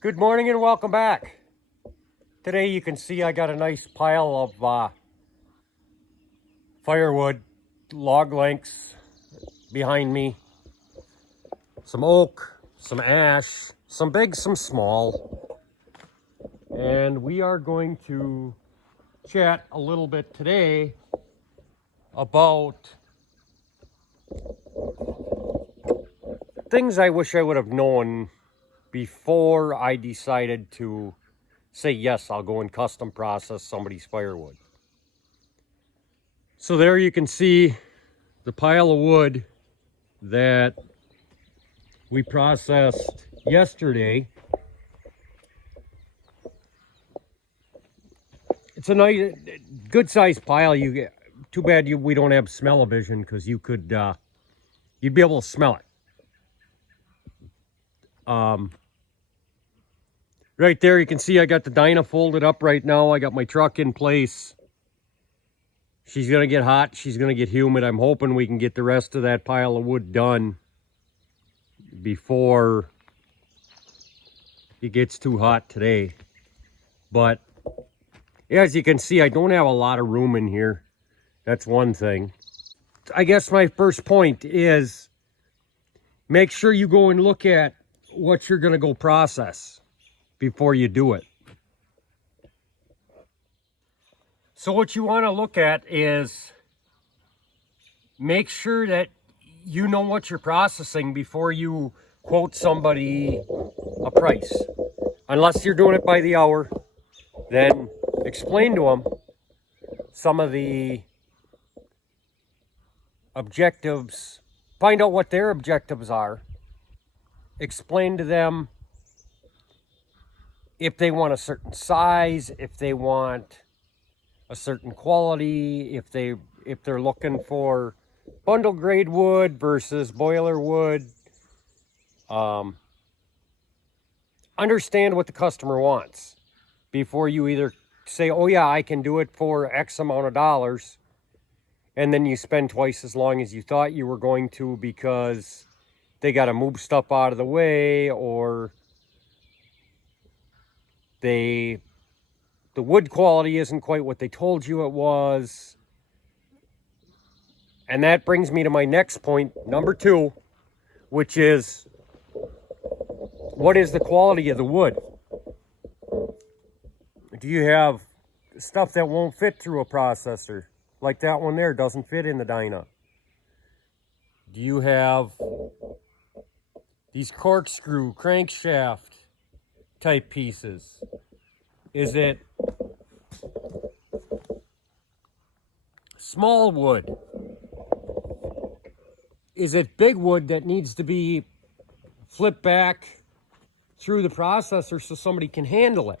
Good morning and welcome back. Today you can see I got a nice pile of firewood, log lengths behind me. Some oak, some ash, some big, some small. And we are going to chat a little bit today about things I wish I would have known before I decided to say, yes, I'll go and custom process somebody's firewood. So there you can see the pile of wood that we processed yesterday. It's a nice, good sized pile. You get, too bad we don't have smell-o-vision, because you could, you'd be able to smell it. Right there, you can see I got the dyna folded up right now. I got my truck in place. She's going to get hot. She's going to get humid. I'm hoping we can get the rest of that pile of wood done before it gets too hot today. But as you can see, I don't have a lot of room in here. That's one thing. I guess my first point is make sure you go and look at what you're going to go process before you do it. So what you want to look at is make sure that you know what you're processing before you quote somebody a price. Unless you're doing it by the hour, then explain to them some of the objectives. Find out what their objectives are. Explain to them if they want a certain size, if they want a certain quality, if they're looking for bundle grade wood versus boiler wood. Understand what the customer wants before you either say, oh yeah, I can do it for X amount of dollars, and then you spend twice as long as you thought you were going to because they got to move stuff out of the way, or the wood quality isn't quite what they told you it was. And that brings me to my next point, number 2, which is, what is the quality of the wood? Do you have stuff that won't fit through a processor? Like that one there doesn't fit in the dyna. Do you have these corkscrew, crankshaft type pieces? Is it small wood? Is it big wood that needs to be flipped back through the processor so somebody can handle it?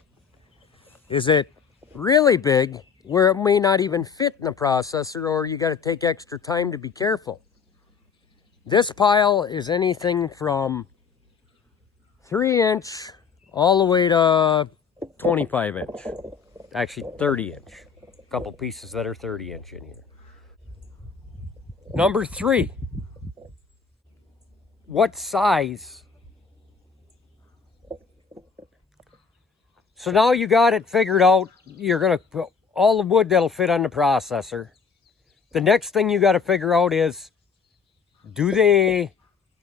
Is it really big where it may not even fit in the processor, or you got to take extra time to be careful? This pile is anything from 3-inch all the way to 25-inch. Actually 30-inch. A couple pieces that are 30-inch in here. Number 3. What size? So now you got it figured out. You're going to put all the wood that'll fit on the processor. The next thing you got to figure out is,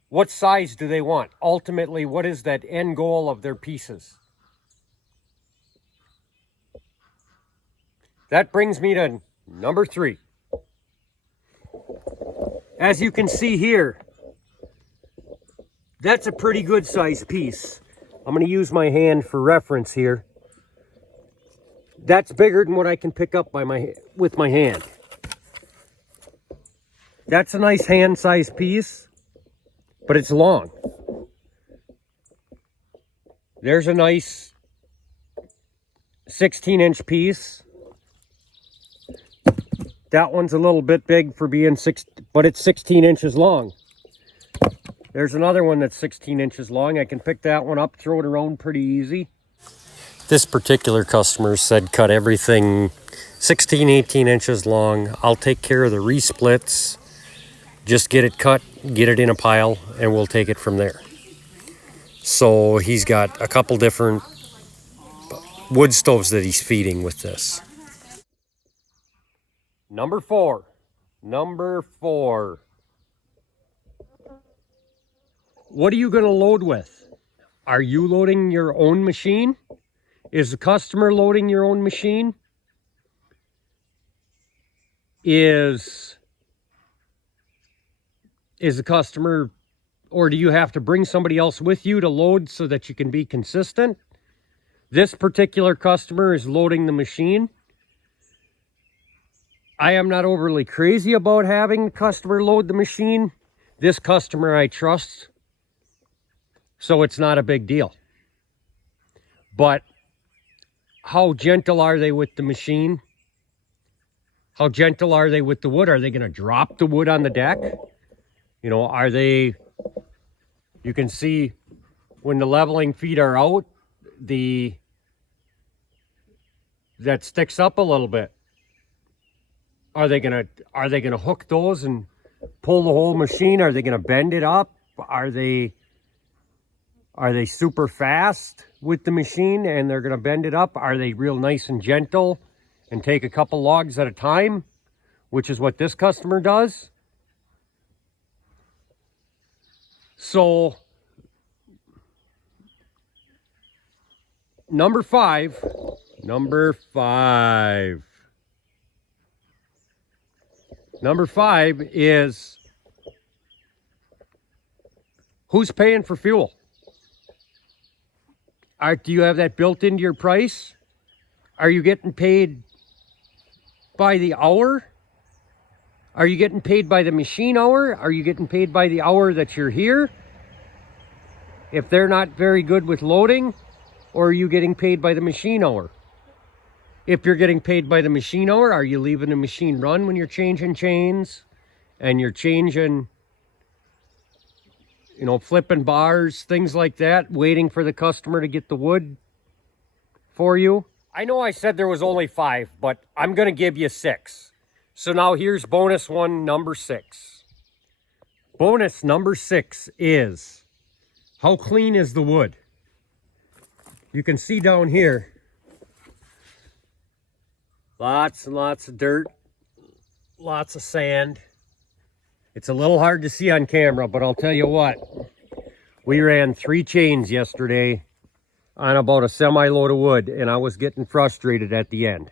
what size do they want? Ultimately, what is that end goal of their pieces? That brings me to number 3. As you can see here, that's a pretty good sized piece. I'm going to use my hand for reference here. That's bigger than what I can pick up with my hand. That's a nice hand-sized piece, but it's long. There's a nice 16-inch piece. That one's a little bit big for being but it's 16 inches long. There's another one that's 16 inches long. I can pick that one up, throw it around pretty easy. This particular customer said cut everything 16, 18 inches long. I'll take care of the resplits. Just get it cut, get it in a pile, and we'll take it from there. So he's got a couple different wood stoves that he's feeding with this. Number four. What are you going to load with? Are you loading your own machine? Is the customer loading your own machine? Is the customer, or do you have to bring somebody else with you to load so that you can be consistent? This particular customer is loading the machine. I am not overly crazy about having the customer load the machine. This customer I trust, so it's not a big deal. But how gentle are they with the machine? How gentle are they with the wood? Are they going to drop the wood on the deck? You know, are they, you can see when the leveling feet are out, that sticks up a little bit. Are they gonna hook those and pull the whole machine? Are they gonna bend it up? Are they super fast with the machine and they're gonna bend it up? Are they real nice and gentle and take a couple logs at a time, which is what this customer does? So number five is, who's paying for fuel? Do you have that built into your price? Are you getting paid by the hour? Are you getting paid by the machine hour? Are you getting paid by the hour that you're here? If they're not very good with loading, or are you getting paid by the machine hour? If you're getting paid by the machine hour, are you leaving the machine run when you're changing chains and you're changing, you know, flipping bars, things like that, waiting for the customer to get the wood for you? I know I said there was only 5, but I'm going to give you 6. So now here's bonus one, number 6. Bonus number 6 is, how clean is the wood? You can see down here, lots and lots of dirt, lots of sand. It's a little hard to see on camera, but I'll tell you what, we ran 3 chains yesterday on about a semi-load of wood, and I was getting frustrated at the end.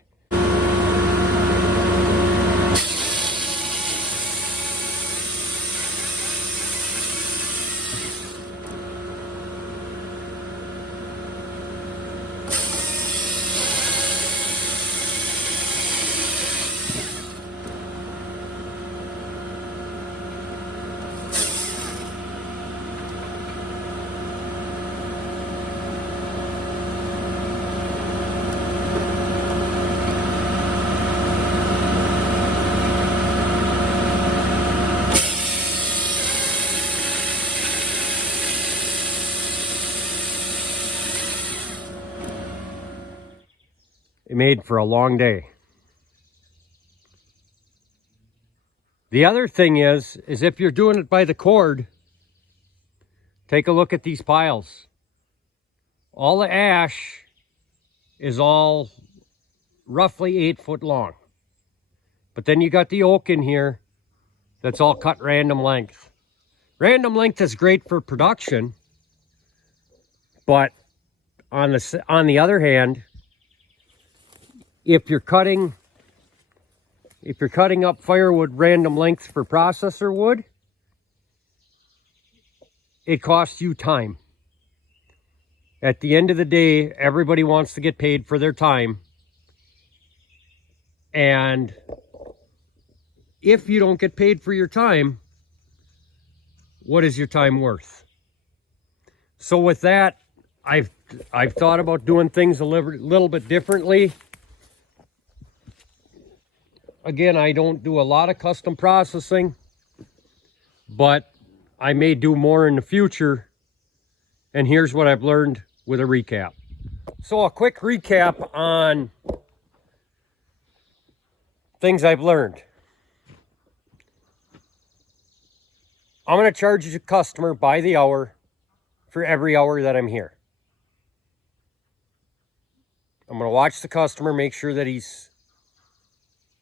It made for a long day. The other thing is if you're doing it by the cord, take a look at these piles. All the ash is all roughly 8 foot long. But then you got the oak in here that's all cut random length. Random length is great for production, but on the other hand, if you're cutting up firewood random lengths for processor wood, it costs you time. At the end of the day, everybody wants to get paid for their time. And if you don't get paid for your time, what is your time worth? So with that, I've thought about doing things a little bit differently. Again, I don't do a lot of custom processing, but I may do more in the future. And here's what I've learned with a recap. So a quick recap on things I've learned. I'm going to charge the customer by the hour for every hour that I'm here. I'm going to watch the customer, make sure that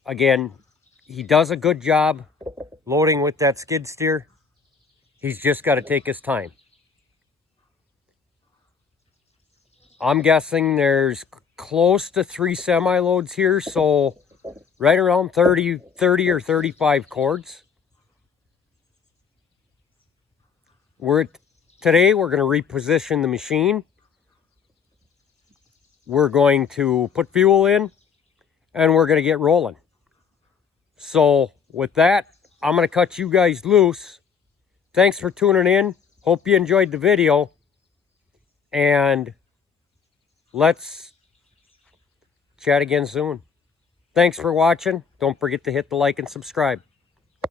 again, he does a good job loading with that skid steer. He's just got to take his time. I'm guessing there's close to 3 semi-loads here, so right around 30 or 35 cords. Today we're going to reposition the machine. We're going to put fuel in, and we're going to get rolling. So with that, I'm going to cut you guys loose. Thanks for tuning in. Hope you enjoyed the video. And let's chat again soon. Thanks for watching. Don't forget to hit the like and subscribe.